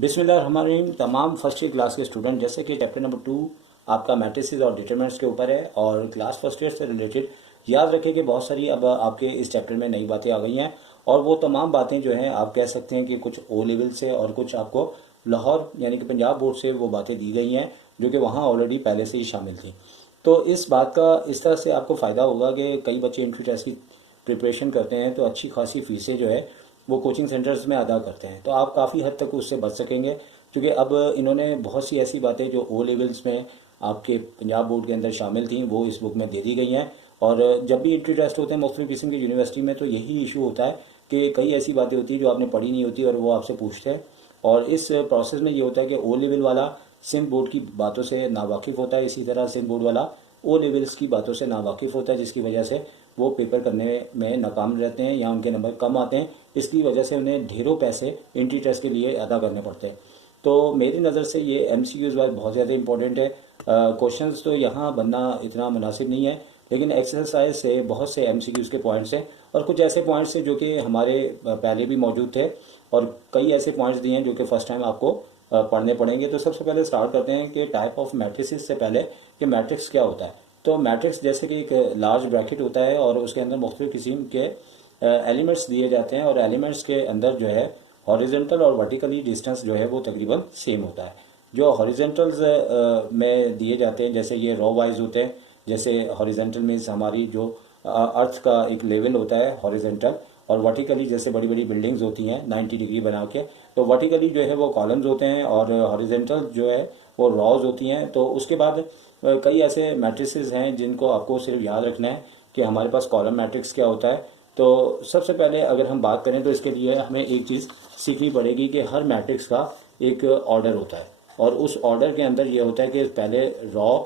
बिस्मिल्लाहिर्रहमानिर्रहीम। तमाम first year class के स्टूडेंट, जैसे कि चैप्टर नंबर 2 आपका मैट्रिसेस और डिटरमिनेंट्स के ऊपर है और क्लास फर्स्ट ईयर से रिलेटेड याद रखें कि बहुत सारी अब आपके इस चैप्टर में नई बातें आ गई हैं और वो तमाम बातें जो हैं आप कह सकते हैं कि कुछ ओ लेवल से और कुछ आपको लाहौर यानी कि पंजाब बोर्ड से वो बातें दी गई हैं जो कि वहाँ ऑलरेडी पहले से ही शामिल थी। तो इस बात का इस तरह से आपको फ़ायदा होगा कि कई बच्चे एंट्री टेस्ट की प्रिपरेशन करते हैं तो अच्छी खासी फीसें जो है वो कोचिंग सेंटर्स में अदा करते हैं, तो आप काफ़ी हद तक उससे बच सकेंगे क्योंकि अब इन्होंने बहुत सी ऐसी बातें जो ओ लेवल्स में आपके पंजाब बोर्ड के अंदर शामिल थी वो इस बुक में दे दी गई हैं। और जब भी एंट्री टेस्ट होते हैं मुख्तलिफ किस्म की यूनिवर्सिटी में तो यही इशू होता है कि कई ऐसी बातें होती हैं जो आपने पढ़ी नहीं होती और वो आपसे पूछते हैं। और इस प्रोसेस में ये होता है कि ओ लेवल वाला सिंध बोर्ड की बातों से नावाकिफ़ होता है, इसी तरह सिंध बोर्ड वाला ओ लेवल्स की बातों से नावाकिफ़ होता है, जिसकी वजह से वो पेपर करने में नाकाम रहते हैं या उनके नंबर कम आते हैं। इसकी वजह से उन्हें ढेरों पैसे एंट्री टेस्ट के लिए अदा करने पड़ते हैं। तो मेरी नज़र से ये MCQs वाला बहुत ज़्यादा इंपॉर्टेंट है। क्वेश्चंस तो यहाँ बनना इतना मुनासिब नहीं है, लेकिन एक्सरसाइज से बहुत से MCQs के पॉइंट्स हैं और कुछ ऐसे पॉइंट्स हैं जो कि हमारे पहले भी मौजूद थे और कई ऐसे पॉइंट्स दिए हैं जो कि फ़र्स्ट टाइम आपको पढ़ने पड़ेंगे। तो सबसे पहले स्टार्ट करते हैं कि टाइप ऑफ मैट्रिसेस से पहले कि मैट्रिक्स क्या होता है। तो मैट्रिक्स जैसे कि एक लार्ज ब्रैकेट होता है और उसके अंदर मुख्तलिफ किस्म के एलिमेंट्स दिए जाते हैं और एलिमेंट्स के अंदर जो है हॉरिजेंटल और वर्टिकली डिस्टेंस जो है वो तकरीबन सेम होता है। जो हॉरिजेंटल्स में दिए जाते हैं जैसे ये रो वाइज होते हैं, जैसे हॉरिजेंटल मीन्स हमारी जो अर्थ का एक लेवल होता है हॉरिजेंटल, और वर्टिकली जैसे बड़ी बड़ी बिल्डिंग्स होती हैं 90 डिग्री बना के, तो वर्टिकली जो है वो कॉलम्स होते हैं और हॉरिजेंटल जो है वो रॉज होती हैं। तो उसके बाद कई ऐसे मैट्रिसेस हैं जिनको आपको सिर्फ याद रखना है कि हमारे पास कॉलम मैट्रिक्स क्या होता है। तो सबसे पहले अगर हम बात करें तो इसके लिए हमें एक चीज़ सीखनी पड़ेगी कि हर मैट्रिक्स का एक ऑर्डर होता है और उस ऑर्डर के अंदर ये होता है कि पहले रॉ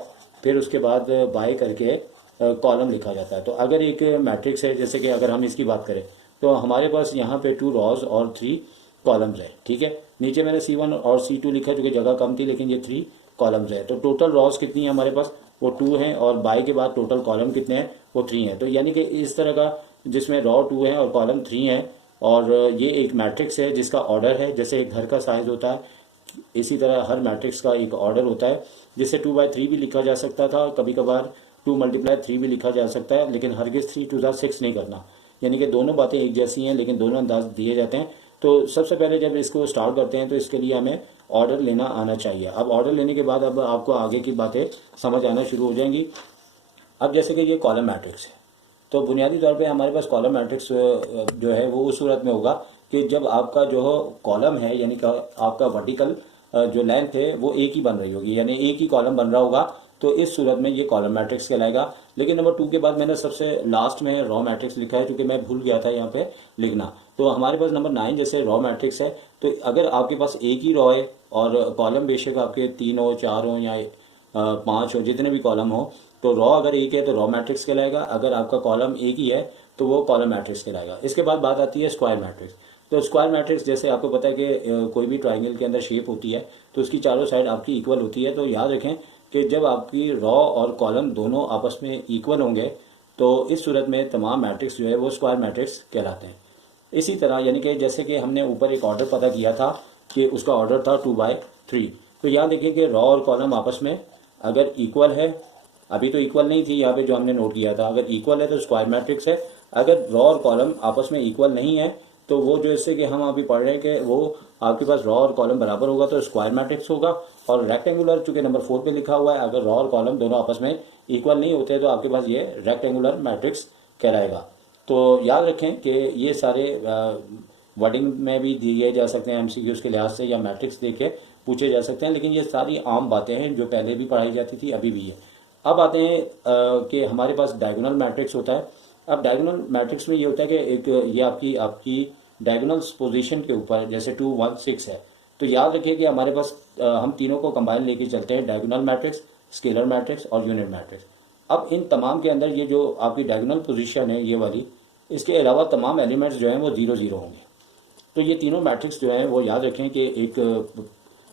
फिर उसके बाद बाय करके कॉलम लिखा जाता है। तो अगर एक मैट्रिक्स है, जैसे कि अगर हम इसकी बात करें तो हमारे पास यहाँ पे 2 रॉज और 3 कॉलम्स है, ठीक है। नीचे मैंने C1 और C2 लिखा जो कि जगह कम थी, लेकिन ये 3 कॉलम्स है। तो टोटल रॉज कितनी है हमारे पास, वो 2 हैं और बाय के बाद टोटल कॉलम कितने हैं, वो 3 हैं। तो यानी कि इस तरह का जिसमें रॉ 2 है और कॉलम 3 है और ये एक मैट्रिक्स है जिसका ऑर्डर है, जैसे एक घर का साइज होता है इसी तरह हर मैट्रिक्स का एक ऑर्डर होता है, जिसे 2/3 भी लिखा जा सकता था, कभी कभार 2 × 3 भी लिखा जा सकता है, लेकिन हरगिज़ 3 × 6 नहीं करना। यानी कि दोनों बातें एक जैसी हैं लेकिन दोनों अंदाज दिए जाते हैं। तो सबसे पहले जब इसको स्टार्ट करते हैं तो इसके लिए हमें ऑर्डर लेना आना चाहिए। अब ऑर्डर लेने के बाद अब आपको आगे की बातें समझ आना शुरू हो जाएंगी। अब जैसे कि ये कॉलम मैट्रिक्स है, तो बुनियादी तौर पे हमारे पास कॉलम मैट्रिक्स जो है वो उस सूरत में होगा कि जब आपका जो कॉलम है यानी कि आपका वर्टिकल जो लेंथ है वो एक ही बन रही होगी, यानी एक ही कॉलम बन रहा होगा, तो इस सूरत में ये कॉलम मैट्रिक्स कहलाएगा। लेकिन नंबर 2 के बाद मैंने सबसे लास्ट में रॉ मैट्रिक्स लिखा है क्योंकि मैं भूल गया था यहाँ पे लिखना। तो हमारे पास नंबर 9 जैसे रॉ मैट्रिक्स है, तो अगर आपके पास एक ही रॉ है और कॉलम बेशक आपके 3 हो 4 हो या 5 हो, जितने भी कॉलम हो, तो रॉ अगर एक है तो रॉ मैट्रिक्स कहलाएगा, अगर आपका कॉलम एक ही है तो वो कॉलम मैट्रिक्स कहलाएगा। इसके बाद बात आती है स्क्वायर मैट्रिक्स। तो स्क्वायर मैट्रिक्स जैसे आपको पता है कि कोई भी ट्राइंगल के अंदर शेप होती है तो उसकी चारों साइड आपकी इक्वल होती है। तो याद रखें कि जब आपकी रॉ और कॉलम दोनों आपस में इक्वल होंगे तो इस सूरत में तमाम मैट्रिक्स जो है वो स्क्वायर मैट्रिक्स कहलाते हैं। इसी तरह यानी कि जैसे कि हमने ऊपर एक ऑर्डर पता किया था कि उसका ऑर्डर था 2/3, तो याद रखिए कि रॉ और कॉलम आपस में अगर इक्वल है, अभी तो इक्वल नहीं थी यहाँ पे जो हमने नोट किया था, अगर इक्वल है तो स्क्वायर मैट्रिक्स है। अगर रॉ और कॉलम आपस में इक्वल नहीं है तो वो जो इससे कि हम अभी पढ़ रहे हैं कि वो आपके पास रॉ और कॉलम बराबर होगा तो स्क्वायर मैट्रिक्स होगा। और रेक्टेंगुलर चूंकि नंबर 4 पे लिखा हुआ है, अगर रॉ और कॉलम दोनों आपस में इक्वल नहीं होते तो आपके पास ये रेक्टेंगुलर मैट्रिक्स कहलाएगा। तो याद रखें कि ये सारे वर्डिंग में भी दिए जा सकते हैं MCQs के लिहाज से या मैट्रिक्स दे के पूछे जा सकते हैं, लेकिन ये सारी आम बातें हैं जो पहले भी पढ़ाई जाती थी अभी भी है। अब आते हैं कि हमारे पास डायगोनल मैट्रिक्स होता है। अब डायगोनल मैट्रिक्स में ये होता है कि एक ये आपकी डायगोनल पोजीशन के ऊपर जैसे 2 1 6 है, तो याद रखिए कि हमारे पास हम तीनों को कंबाइन लेके चलते हैं, डायगोनल मैट्रिक्स, स्केलर मैट्रिक्स और यूनिट मैट्रिक्स। अब इन तमाम के अंदर ये जो आपकी डायगोनल पोजीशन है ये वाली, इसके अलावा तमाम एलिमेंट्स जो हैं वो 0 0 होंगे। तो ये तीनों मैट्रिक्स जो हैं वो याद रखें कि एक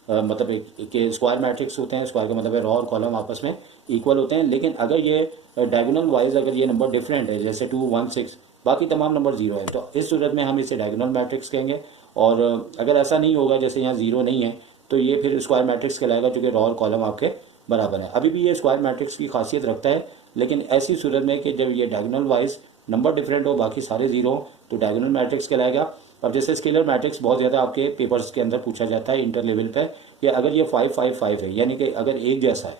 मतलब एक के स्क्वायर मैट्रिक्स होते हैं। स्क्वायर का मतलब है रॉ और कॉलम आपस में इक्वल होते हैं, लेकिन अगर ये डायगोनल वाइज अगर ये नंबर डिफरेंट है जैसे 2 1 6, बाकी तमाम नंबर 0 है, तो इस सूरत में हम इसे डायगोनल मैट्रिक्स कहेंगे। और अगर ऐसा नहीं होगा, जैसे यहाँ 0 नहीं है, तो ये फिर स्क्वायर मैट्रिक्स कहलाएगा, जो कि रो और कॉलम आपके बराबर है। अभी भी ये स्क्वायर मैट्रिक्स की खासियत रखता है, लेकिन ऐसी सूरत में कि जब ये डायगोनल वाइज नंबर डिफरेंट हो, बाकी सारे 0 हो, तो डायगोनल मैट्रिक्स कहलाएगा। अब जैसे स्केलर मैट्रिक्स बहुत ज़्यादा आपके पेपर्स के अंदर पूछा जाता है इंटर लेवल पे, कि अगर ये 5 5 5 है, यानी कि अगर एक जैसा है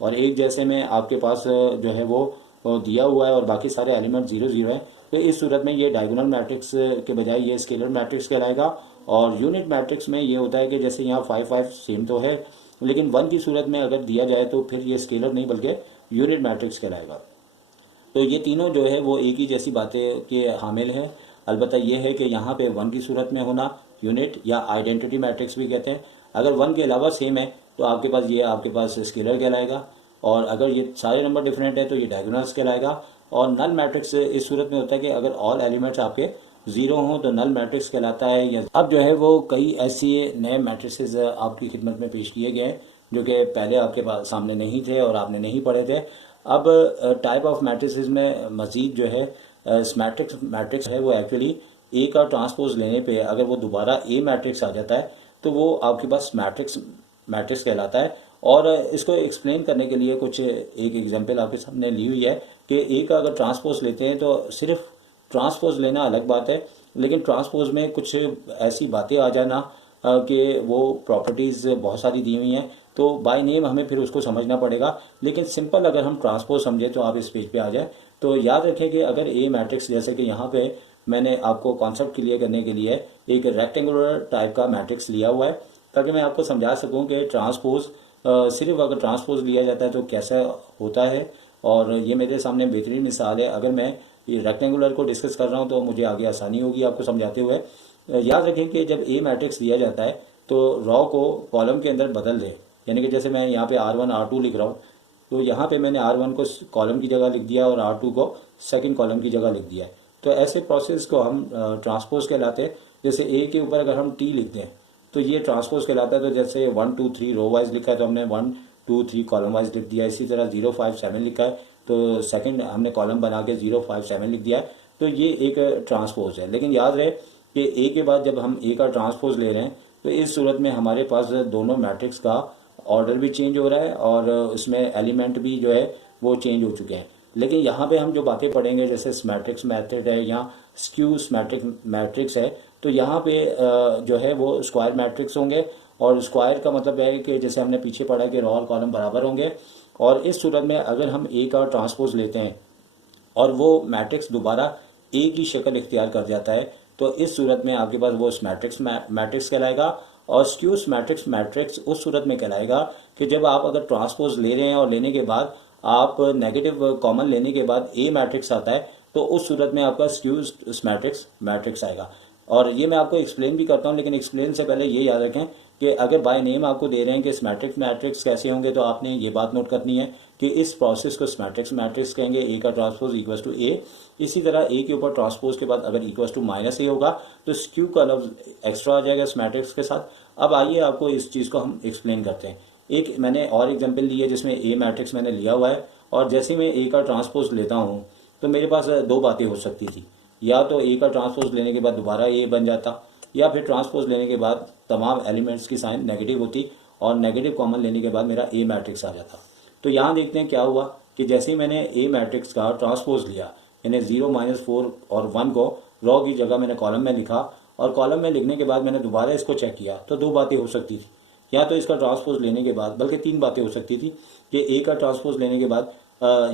और एक जैसे में आपके पास जो है वो दिया हुआ है और बाकी सारे एलिमेंट 0 0 है, तो इस सूरत में ये डायगोनल मैट्रिक्स के बजाय ये स्केलर मैट्रिक्स कहलाएगा। और यूनिट मैट्रिक्स में ये होता है कि जैसे यहाँ 5 5 सेम तो है, लेकिन 1 की सूरत में अगर दिया जाए तो फिर ये स्केलर नहीं बल्कि यूनिट मैट्रिक्स कहलाएगा। तो ये तीनों जो है वो एक ही जैसी बातें के हामिल है। अलबत्ता ये है कि यहाँ पे 1 की सूरत में होना यूनिट या आइडेंटिटी मैट्रिक्स भी कहते हैं। अगर 1 के अलावा सेम है तो आपके पास ये आपके पास स्केलर कहलाएगा, और अगर ये सारे नंबर डिफरेंट है तो ये डायगोनल्स कहलाएगा। और नल मैट्रिक्स इस सूरत में होता है कि अगर ऑल एलिमेंट्स आपके 0 हों तो नल मैट्रिक्स कहलाता है। या अब जो है वो कई ऐसी नए मैट्रिक्सेस आपकी खिदमत में पेश किए गए हैं जो कि पहले आपके पास सामने नहीं थे और आपने नहीं पढ़े थे। अब टाइप ऑफ मैट्रिसेस में मजीद जो है मैट्रिक्स है, वो एक्चुअली ए का ट्रांसपोज लेने पे अगर वो दोबारा ए मैट्रिक्स आ जाता है तो वो आपके पास मैट्रिक्स कहलाता है। और इसको एक्सप्लेन करने के लिए कुछ एक एग्जांपल आपके सामने ली हुई है कि ए का अगर ट्रांसपोज लेते हैं तो सिर्फ ट्रांसपोज लेना अलग बात है, लेकिन ट्रांसपोज में कुछ ऐसी बातें आ जाना कि वो प्रॉपर्टीज़ बहुत सारी दी हुई हैं, तो बाय नेम हमें फिर उसको समझना पड़ेगा। लेकिन सिंपल अगर हम ट्रांसपोज समझे तो आप इस पेज पे आ जाए। तो याद रखें कि अगर ए मैट्रिक्स, जैसे कि यहाँ पे मैंने आपको कॉन्सेप्ट क्लियर करने के लिए एक रेक्टेंगुलर टाइप का मैट्रिक्स लिया हुआ है, ताकि मैं आपको समझा सकूं कि ट्रांसपोज सिर्फ अगर ट्रांसपोज लिया जाता है तो कैसा होता है। और ये मेरे सामने बेहतरीन मिसाल है। अगर मैं ये रेक्टेंगुलर को डिस्कस कर रहा हूँ तो मुझे आगे आसानी होगी आपको समझाते हुए। याद रखें कि जब ए मैट्रिक्स दिया जाता है तो रॉ को कॉलम के अंदर बदल दें, यानी कि जैसे मैं यहाँ पे R1 R2 लिख रहा हूँ, तो यहाँ पे मैंने R1 को कॉलम की जगह लिख दिया और R2 को सेकंड कॉलम की जगह लिख दिया है। तो ऐसे प्रोसेस को हम ट्रांसपोज कहलाते हैं। जैसे ए के ऊपर अगर हम टी लिख दें तो ये ट्रांसपोज कहलाता है। तो जैसे 1 2 3 रो वाइज लिखा है तो हमने 1 2 3 कॉलम वाइज लिख दिया। इसी तरह 0 5 7 लिखा है तो सेकंड हमने कॉलम बना के 0 5 7 लिख दिया है। तो ये एक ट्रांसपोज है। लेकिन याद रहे कि ए के बाद जब हम ए का ट्रांसपोज ले रहे हैं तो इस सूरत में हमारे पास दोनों मैट्रिक्स का ऑर्डर भी चेंज हो रहा है और उसमें एलिमेंट भी जो है वो चेंज हो चुके हैं। लेकिन यहाँ पे हम जो बातें पढ़ेंगे जैसे स्मैट्रिक्स मेथड है या स्क्यू मैट्रिक्स है, तो यहाँ पे जो है वो स्क्वायर मैट्रिक्स होंगे। और स्क्वायर का मतलब है कि जैसे हमने पीछे पढ़ा कि रो और कॉलम बराबर होंगे। और इस सूरत में अगर हम ए का ट्रांसपोज लेते हैं और वो मैट्रिक्स दोबारा ए की शक्ल इख्तियार कर जाता है, तो इस सूरत में आपके पास वो मैट्रिक्स कहलाएगा। और स्क्यूस मैट्रिक्स उस सूरत में कहलाएगा कि जब आप अगर ट्रांसपोज ले रहे हैं और लेने के बाद आप नेगेटिव कॉमन लेने के बाद ए मैट्रिक्स आता है, तो उस सूरत में आपका स्क्यूस मैट्रिक्स आएगा। और ये मैं आपको एक्सप्लेन भी करता हूँ, लेकिन एक्सप्लेन से पहले ये याद रखें कि अगर बाय नेम आपको दे रहे हैं कि मैट्रिक्स कैसे होंगे, तो आपने ये बात नोट करनी है कि इस प्रोसेस को मैट्रिक्स कहेंगे। ए का ट्रांसपोज इक्वल टू ए। इसी तरह ए के ऊपर ट्रांसपोज के बाद अगर इक्वल टू -a होगा तो स्क्यू का लफ्ज एक्स्ट्रा आ जाएगा इस मैट्रिक्स के साथ। अब आइए आपको इस चीज़ को हम एक्सप्लेन करते हैं। एक मैंने और एग्जाम्पल ली है जिसमें ए मैट्रिक्स मैंने लिया हुआ है, और जैसे मैं ए का ट्रांसपोज लेता हूँ तो मेरे पास दो बातें हो सकती थी। या तो ए का ट्रांसपोज लेने के बाद दोबारा ए बन जाता, या फिर ट्रांसपोज लेने के बाद तमाम एलिमेंट्स की साइन नेगेटिव होती और नेगेटिव कॉमन लेने के बाद मेरा ए मैट्रिक्स आ जाता। तो यहाँ देखते हैं क्या हुआ कि जैसे ही मैंने ए मैट्रिक्स का ट्रांसपोज लिया, यानी 0 -4 और 1 को रॉ की जगह मैंने कॉलम में लिखा, और कॉलम में लिखने के बाद मैंने दोबारा इसको चेक किया, तो दो बातें हो सकती थी। या तो इसका ट्रांसपोज लेने के बाद, बल्कि तीन बातें हो सकती थी कि ए का ट्रांसपोज लेने के बाद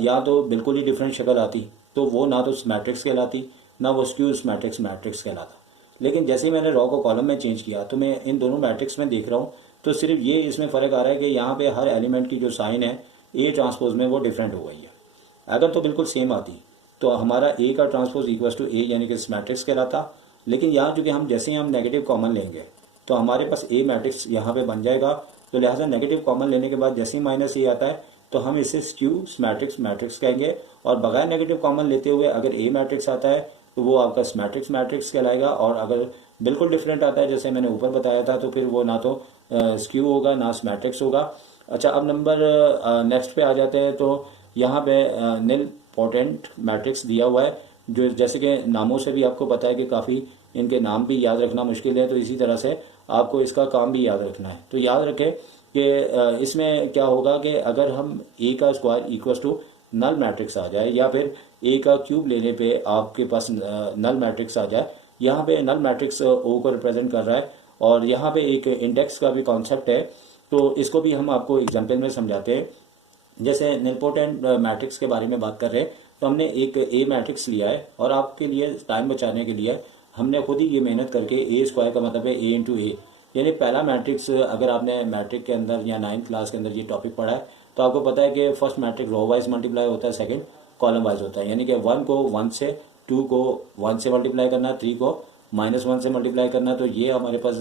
या तो बिल्कुल ही डिफरेंट शक्ल आती, तो वो ना तो मैट्रिक्स कहलाती ना वो स्क्यूज मैट्रिक्स कहलाता। लेकिन जैसे ही मैंने रॉ को कॉलम में चेंज किया तो मैं इन दोनों मैट्रिक्स में देख रहा हूँ, तो सिर्फ ये इसमें फ़र्क आ रहा है कि यहाँ पे हर एलिमेंट की जो साइन है ए ट्रांसपोज में वो डिफरेंट हो गई है। अगर तो बिल्कुल सेम आती तो हमारा ए का ट्रांसपोज इक्वल टू ए यानी कि मैट्रिक्स कहलाता। लेकिन यहाँ चूँकि हम जैसे ही हम नेगेटिव कॉमन लेंगे तो हमारे पास ए मैट्रिक्स यहाँ पे बन जाएगा, तो लिहाजा नेगेटिव कॉमन लेने के बाद जैसे ही -a आता है तो हम इसे स्क्यू मैट्रिक्स कहेंगे। और बगैर नेगेटिव कॉमन लेते हुए अगर ए मैट्रिक्स आता है तो वो आपका मैट्रिक्स कहलाएगा। और अगर बिल्कुल डिफरेंट आता है जैसे मैंने ऊपर बताया था तो फिर वो ना तो स्क्यू होगा ना मैट्रिक्स होगा। अच्छा, अब नंबर नेक्स्ट पे आ जाते हैं। तो यहाँ पे निल पोटेंट मैट्रिक्स दिया हुआ है, जो जैसे कि नामों से भी आपको पता है कि काफ़ी इनके नाम भी याद रखना मुश्किल है, तो इसी तरह से आपको इसका काम भी याद रखना है। तो याद रखें कि इसमें क्या होगा कि अगर हम ए का square equal to null matrix आ जाए या फिर ए का क्यूब लेने पे आपके पास नल मैट्रिक्स आ जाए, यहाँ पे नल मैट्रिक्स ओ को रिप्रेजेंट कर रहा है और यहाँ पे एक इंडेक्स का भी कॉन्सेप्ट है, तो इसको भी हम आपको एग्जाम्पल में समझाते हैं। जैसे निलपोटेंट मैट्रिक्स के बारे में बात कर रहे हैं, तो हमने एक ए मैट्रिक्स लिया है और आपके लिए टाइम बचाने के लिए हमने खुद ही ये मेहनत करके ए स्क्वायर का मतलब है ए इंटू ए, यानी पहला मैट्रिक्स अगर आपने मैट्रिक के अंदर या 9th क्लास के अंदर ये टॉपिक पढ़ा है तो आपको पता है कि first matrix row wise multiply होता है, सेकंड कॉलम वाइज होता है, यानी कि 1 को 1 से, 2 को 1 से मल्टीप्लाई करना, 3 को -1 से मल्टीप्लाई करना, तो ये हमारे पास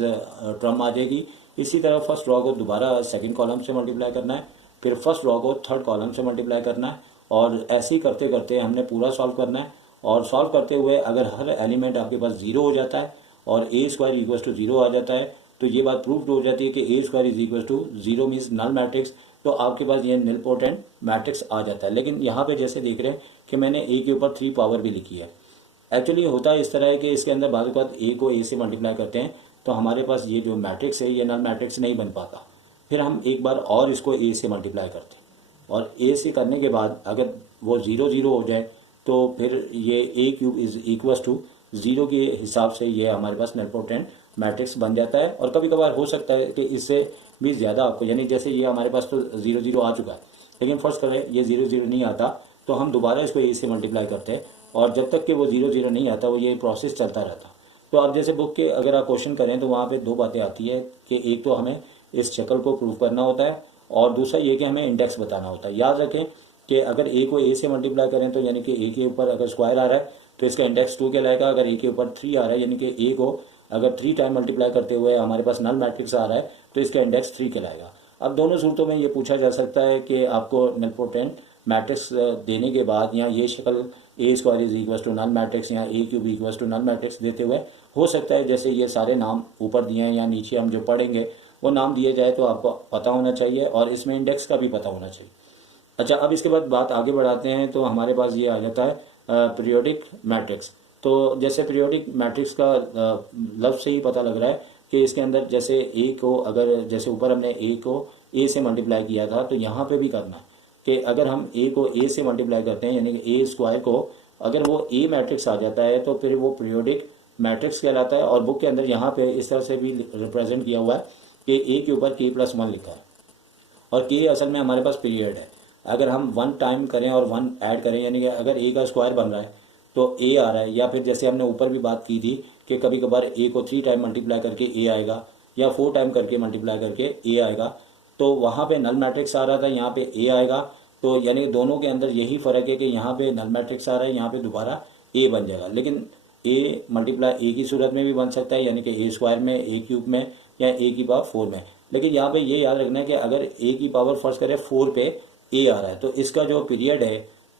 टर्म आ जाएगी। इसी तरह फर्स्ट रो को दोबारा सेकंड कॉलम से मल्टीप्लाई करना है, फिर फर्स्ट रो को थर्ड कॉलम से मल्टीप्लाई करना है और ऐसे ही करते करते हमने पूरा सॉल्व करना है। और सॉल्व करते हुए अगर हर एलिमेंट आपके पास 0 हो जाता है और ए स्क्वायर इक्वल टू 0 आ जाता है तो ये बात प्रूव हो जाती है कि A square is equal to 0 means null matrix, तो आपके पास ये निलपोटेंट मैट्रिक्स आ जाता है। लेकिन यहाँ पे जैसे देख रहे हैं कि मैंने ए के ऊपर 3 पावर भी लिखी है। एक्चुअली होता है इस तरह है कि इसके अंदर बाद ए को ए से मल्टीप्लाई करते हैं तो हमारे पास ये जो मैट्रिक्स है ये नल मैट्रिक्स नहीं बन पाता, फिर हम एक बार और इसको ए से मल्टीप्लाई करते हैं और ए से करने के बाद अगर वो 0 0 हो जाए तो फिर ये ए क्यूब इज इक्वल टू 0 के हिसाब से ये हमारे पास निलपोटेंट मैट्रिक्स बन जाता है। और कभी कभार हो सकता है कि इससे भी ज़्यादा आपको, यानी जैसे ये हमारे पास तो 0 0 आ चुका है, लेकिन फर्स्ट करें ये 0 0 नहीं आता तो हम दोबारा इसको ए से मल्टीप्लाई करते हैं और जब तक कि वो 0 0 नहीं आता वो ये प्रोसेस चलता रहता। तो अब जैसे बुक के अगर आप क्वेश्चन करें तो वहाँ पे 2 बातें आती है कि एक तो हमें इस शक्ल को प्रूव करना होता है और दूसरा ये कि हमें इंडेक्स बताना होता है। याद रखें कि अगर ए को ए से मल्टीप्लाई करें तो यानी कि ए के ऊपर अगर स्क्वायर आ रहा है तो इसका इंडेक्स 2 कहलाएगा। अगर ए के ऊपर 3 आ रहा है यानी कि ए को अगर 3 टाइम मल्टीप्लाई करते हुए हमारे पास नल मैट्रिक्स आ रहा है तो इसका इंडेक्स 3 कहलाएगा। अब दोनों सूरतों में ये पूछा जा सकता है कि आपको निलपोटेंट मैट्रिक्स देने के बाद या ये शक्ल A square is equal to null matrix या A cube equal to null matrix देते हुए हो सकता है जैसे ये सारे नाम ऊपर दिए हैं या नीचे हम जो पढ़ेंगे वो नाम दिए जाए तो आपको पता होना चाहिए और इसमें इंडेक्स का भी पता होना चाहिए। अच्छा, अब इसके बाद बात आगे बढ़ाते हैं तो हमारे पास ये आ जाता है पीरियोडिक मैट्रिक्स। तो जैसे पीरियोडिक मैट्रिक्स का लफ्ज़ से ही पता लग रहा है कि इसके अंदर जैसे ए को अगर जैसे ऊपर हमने ए को ए से मल्टीप्लाई किया था तो यहाँ पे भी करना है कि अगर हम ए को ए से मल्टीप्लाई करते हैं यानी कि ए स्क्वायर को अगर वो ए मैट्रिक्स आ जाता है तो फिर वो पीरियोडिक मैट्रिक्स कहलाता है। और बुक के अंदर यहाँ पे इस तरह से भी रिप्रेजेंट किया हुआ है कि ए के ऊपर k+1 लिखा है और k असल में हमारे पास पीरियड है। अगर हम 1 टाइम करें और 1 ऐड करें यानी कि अगर a का स्क्वायर बन रहा है तो a आ रहा है, या फिर जैसे हमने ऊपर भी बात की थी कि कभी कभार a को 3 टाइम मल्टीप्लाई करके a आएगा या 4 टाइम करके मल्टीप्लाई करके a आएगा, तो वहाँ पे नल मैट्रिक्स आ रहा था, यहाँ पे a आएगा। तो यानी दोनों के अंदर यही फ़र्क है कि यहाँ पे नल मैट्रिक्स आ रहा है, यहाँ पे दोबारा a बन जाएगा। लेकिन a मल्टीप्लाई a की सूरत में भी बन सकता है यानी कि a स्क्वायर में, a क्यूब में या a की पावर 4 में। लेकिन यहाँ पे ये याद रखना है कि अगर a की पावर फर्स्ट करें 4 पे a आ रहा है तो इसका जो पीरियड है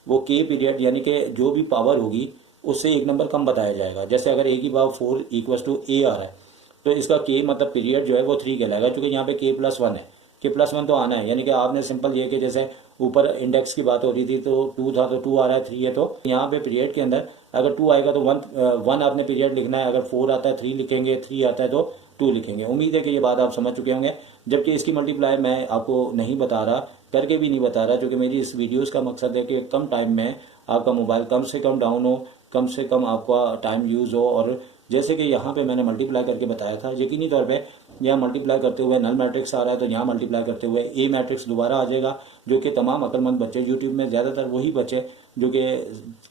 वो k पीरियड यानी कि जो भी पावर होगी उससे 1 नंबर कम बताया जाएगा। जैसे अगर a की पावर 4 इक्वल टू a आ रहा है तो इसका k मतलब पीरियड जो है वो 3 कहलाएगा, क्योंकि यहाँ पे k+1 है, k+1 तो आना है। यानी कि आपने सिंपल ये कि जैसे ऊपर इंडेक्स की बात हो रही थी तो 2 था तो 2 आ रहा है, 3 है तो यहाँ पे पीरियड के अंदर अगर 2 आएगा तो 1 आपने पीरियड लिखना है, अगर 4 आता है 3 लिखेंगे, 3 आता है तो 2 लिखेंगे। उम्मीद है कि ये बात आप समझ चुके होंगे। जबकि इसकी मल्टीप्लाई मैं आपको नहीं बता रहा, करके भी नहीं बता रहा, क्योंकि मेरी इस वीडियोस का मकसद है कि कम टाइम में आपका मोबाइल कम से कम डाउन हो, कम से कम आपका टाइम यूज़ हो। और जैसे कि यहाँ पे मैंने मल्टीप्लाई करके बताया था, यकीनी तौर पे यहाँ मल्टीप्लाई करते हुए नल मैट्रिक्स आ रहा है तो यहाँ मल्टीप्लाई करते हुए ए मैट्रिक्स दोबारा आ जाएगा, जो कि तमाम अक्लमंद बच्चे यूट्यूब में ज़्यादातर वही बच्चे जो कि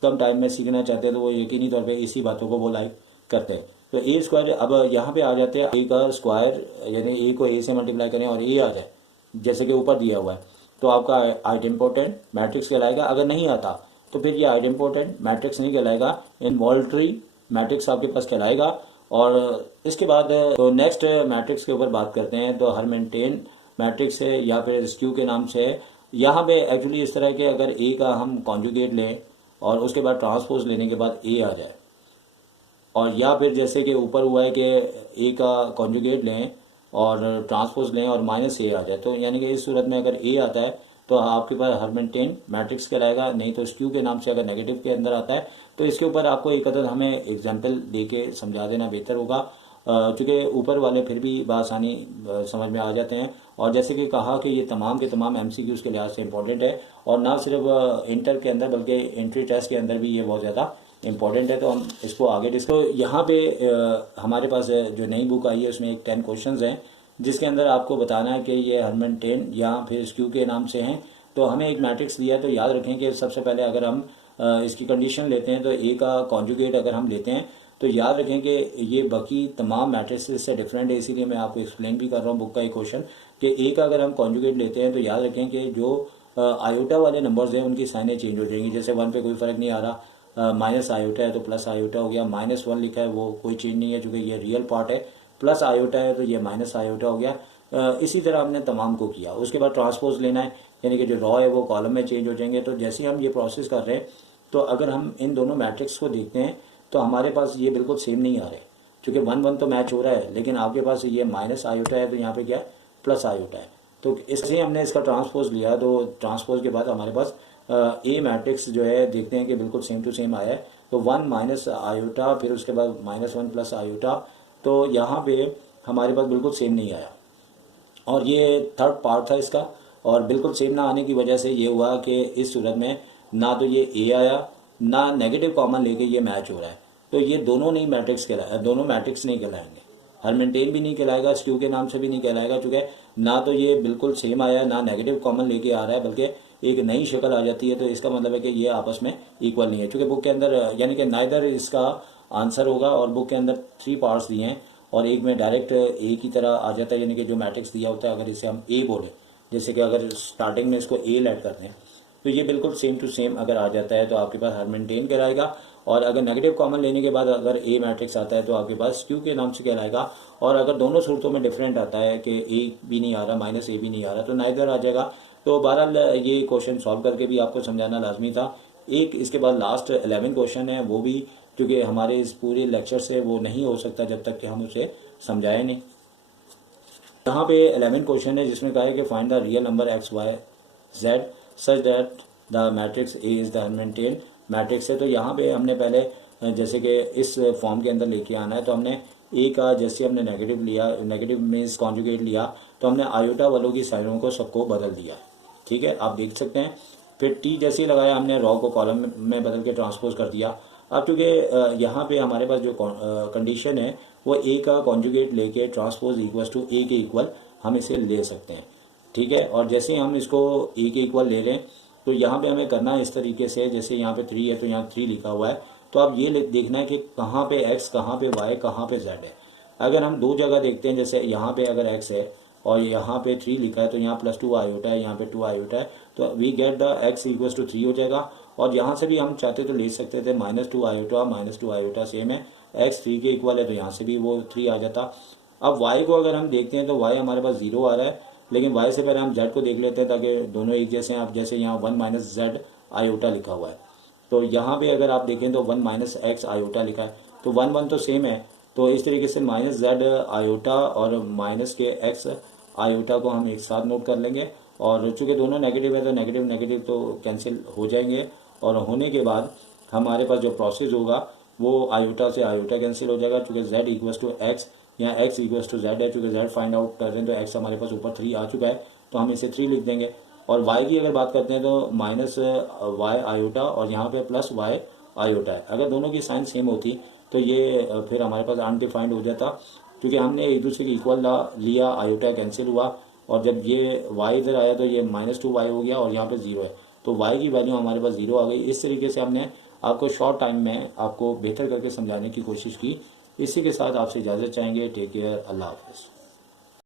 कम टाइम में सीखना चाहते हैं तो वो यकीनी तौर पे इसी बातों को वो लाइक करते हैं। तो ए स्क्वायर अब यहाँ पे आ जाते हैं, ए का स्क्वायर यानी ए को ए से मल्टीप्लाई करें और ए आ जाए जैसे कि ऊपर दिया हुआ है तो आपका आइडेम्पोटेंट मैट्रिक्स कहलाएगा। अगर नहीं आता तो फिर ये आइडेम्पोटेंट मैट्रिक्स नहीं कहलाएगा, इनवॉल्यूटरी मैट्रिक्स आपके पास कहलाएगा। और इसके बाद तो नेक्स्ट मैट्रिक्स के ऊपर बात करते हैं तो हर्मिटियन मैट्रिक्स है या फिर स्क्यू के नाम से है। यहाँ पे एक्चुअली इस तरह के अगर ए का हम कॉन्जुगेट लें और उसके बाद ट्रांसपोज लेने के बाद ए आ जाए, और या फिर जैसे कि ऊपर हुआ है कि ए का कॉन्जुगेट लें और ट्रांसपोज लें और -a आ जाए, तो यानी कि इस सूरत में अगर a आता है तो आपके पास हर्मिटियन मैट्रिक्स कहलाएगा। नहीं तो स्क्यू के नाम से अगर नेगेटिव के अंदर आता है तो इसके ऊपर आपको एक अदद हमें एग्जाम्पल दे के समझा देना बेहतर होगा, चूँकि ऊपर वाले फिर भी बआसानी समझ में आ जाते हैं। और जैसे कि कहा कि ये तमाम के तमाम MCQs के लिहाज से इंपॉर्टेंट है, और ना सिर्फ इंटर के अंदर बल्कि एंट्री टेस्ट के अंदर भी ये बहुत ज़्यादा इंपॉर्टेंट है। तो हम इसको आगे तो यहाँ पे हमारे पास जो नई बुक आई है उसमें एक 10 क्वेश्चंस हैं, जिसके अंदर आपको बताना है कि ये हर्मिटियन या फिर स्क्यू के नाम से हैं। तो हमें एक मैट्रिक्स दिया है, तो याद रखें कि सबसे पहले अगर हम इसकी कंडीशन लेते हैं तो ए का कॉन्जुगेट अगर हम लेते हैं तो याद रखें कि ये बाकी तमाम मैट्रिक्स से डिफरेंट है, इसीलिए मैं आपको एक्सप्लेन भी कर रहा हूँ बुक का एक क्वेश्चन कि ए का अगर हम कॉन्जुगेट लेते हैं तो याद रखें कि जो आयोटा वाले नंबर्स हैं उनकी साइनें चेंज हो जाएंगी। जैसे 1 पे कोई फ़र्क नहीं आ रहा, माइनस आयोटा है तो प्लस आयोटा हो गया, -1 लिखा है वो कोई चेंज नहीं है चूँकि ये रियल पार्ट है, प्लस आयोटा है तो ये माइनस आयोटा हो गया। इसी तरह हमने तमाम को किया। उसके बाद ट्रांसपोज लेना है, यानी कि जो रॉ है वो कॉलम में चेंज हो जाएंगे। तो जैसे हम ये प्रोसेस कर रहे हैं तो अगर हम इन दोनों मैट्रिक्स को देखते हैं तो हमारे पास ये बिल्कुल सेम नहीं आ रहे, क्योंकि 1 तो मैच हो रहा है, लेकिन आपके पास ये माइनस आयोटा है तो यहाँ पे क्या है, प्लस आयोटा है। तो इससे हमने इसका ट्रांसपोज लिया, तो ट्रांसपोज के बाद हमारे पास ए मैट्रिक्स जो है देखते हैं कि बिल्कुल सेम टू सेम आया है। तो 1 माइनस आयोटा, फिर उसके बाद -1 प्लस आयोटा, तो यहाँ पे हमारे पास बिल्कुल सेम नहीं आया, और ये थर्ड पार्ट था इसका। और बिल्कुल सेम ना आने की वजह से ये हुआ कि इस सूरत में ना तो ये ए आया, ना नेगेटिव कॉमन लेके ये मैच हो रहा है। तो ये दोनों मैट्रिक्स नहीं कहलाएंगे, हर्मिटियन भी नहीं कहलाएगा, स्क्यू के नाम से भी नहीं कहलाएगा, चूँकि ना तो ये बिल्कुल सेम आया, ना नेगेटिव कॉमन लेके आ रहा है, बल्कि एक नई शक्ल आ जाती है। तो इसका मतलब है कि ये आपस में इक्वल नहीं है, चूँकि बुक के अंदर यानी कि नाइदर इसका आंसर होगा। और बुक के अंदर 3 पार्ट्स दिए हैं और एक में डायरेक्ट ए की तरह आ जाता है, यानी कि जो मैट्रिक्स दिया होता है अगर इसे हम ए बोले, जैसे कि अगर स्टार्टिंग में इसको ए लेट करते हैं तो ये बिल्कुल सेम टू सेम अगर आ जाता है तो आपके पास हर्मिटियन कहलाएगा। और अगर नेगेटिव कॉमन लेने के बाद अगर ए मैट्रिक्स आता है तो आपके पास स्क्यू के नाम से कहलाएगा। और अगर दोनों सूरतों में डिफरेंट आता है कि ए भी नहीं आ रहा, माइनस ए भी नहीं आ रहा, तो नाइदर आ जाएगा। तो बहरहाल ये क्वेश्चन सॉल्व करके भी आपको समझाना लाजमी था। एक इसके बाद लास्ट 11 क्वेश्चन है, वो भी क्योंकि हमारे इस पूरे लेक्चर से वो नहीं हो सकता जब तक कि हम उसे समझाएं नहीं। यहाँ पे 11 क्वेश्चन है जिसमें कहा है कि find the real number x y z such that the matrix A is the Hermitian matrix है। तो यहाँ पे हमने पहले जैसे कि इस फॉर्म के अंदर लेके आना है, तो हमने ए का जैसे हमने नेगेटिव लिया, नेगेटिव मीन्स कॉन्जुगेट लिया, तो हमने आयोटा वालों की साइनों को सबको बदल दिया, ठीक है, आप देख सकते हैं। फिर टी जैसे ही लगाया हमने रॉ को कॉलम में बदल के ट्रांसपोज कर दिया। अब चूँकि यहाँ पे हमारे पास जो कंडीशन है वो ए का कॉन्जुगेट लेके ट्रांसपोज इक्वल टू ए के इक्वल हम इसे ले सकते हैं, ठीक है। और जैसे ही हम इसको ए के इक्वल ले लें तो यहाँ पे हमें करना है इस तरीके से, जैसे यहाँ पे 3 है तो यहाँ 3 लिखा हुआ है, तो अब ये देखना है कि कहाँ पे x, कहाँ पे y, कहाँ पे z है। अगर हम 2 जगह देखते हैं, जैसे यहाँ पे अगर x है और यहाँ पे 3 लिखा है तो यहाँ +2 आयोटा है, यहाँ पे 2 आयोटा है, तो we get the x equals to 3 हो जाएगा। और यहाँ से भी हम चाहते तो ले सकते थे -2 आयोटा सेम है, x 3 के इक्वल है तो यहाँ से भी वो 3 आ जाता। अब y को अगर हम देखते हैं तो y हमारे पास 0 आ रहा है, लेकिन y से पहले हम z को देख लेते हैं ताकि दोनों एक जैसे हैं। आप जैसे यहाँ 1 - z आयोटा लिखा हुआ है, तो यहाँ पे अगर आप देखें तो 1 - x आयोटा लिखा है, तो 1 तो सेम है। तो इस तरीके से -z आयोटा और माइनस के x आयोटा को हम एक साथ नोट कर लेंगे। और चूँकि दोनों नेगेटिव है तो नेगेटिव नेगेटिव तो कैंसिल हो जाएंगे, और होने के बाद हमारे पास जो प्रोसेस होगा वो आयोटा से आयोटा कैंसिल हो जाएगा, चूँकि z इक्वल्स टू x या x इक्वल्स टू z है। चूँकि z फाइंड आउट कर रहे हैं तो x हमारे पास ऊपर 3 आ चुका है, तो हम इसे 3 लिख देंगे। और y की अगर बात करते हैं तो -y आयोटा और यहाँ पे +y आयोटा है। अगर दोनों की साइन सेम होती तो ये फिर हमारे पास अनडिफाइंड हो जाता, क्योंकि हमने एक दूसरे के इक्वल लिया, आयोटा कैंसिल हुआ, और जब ये y इधर आया तो ये -2y हो गया और यहाँ पे 0 है, तो y की वैल्यू हमारे पास 0 आ गई। इस तरीके से हमने आपको शॉर्ट टाइम में आपको बेहतर करके समझाने की कोशिश की। इसी के साथ आपसे इजाज़त चाहेंगे। टेक केयर, अल्लाह हाफ़िज़।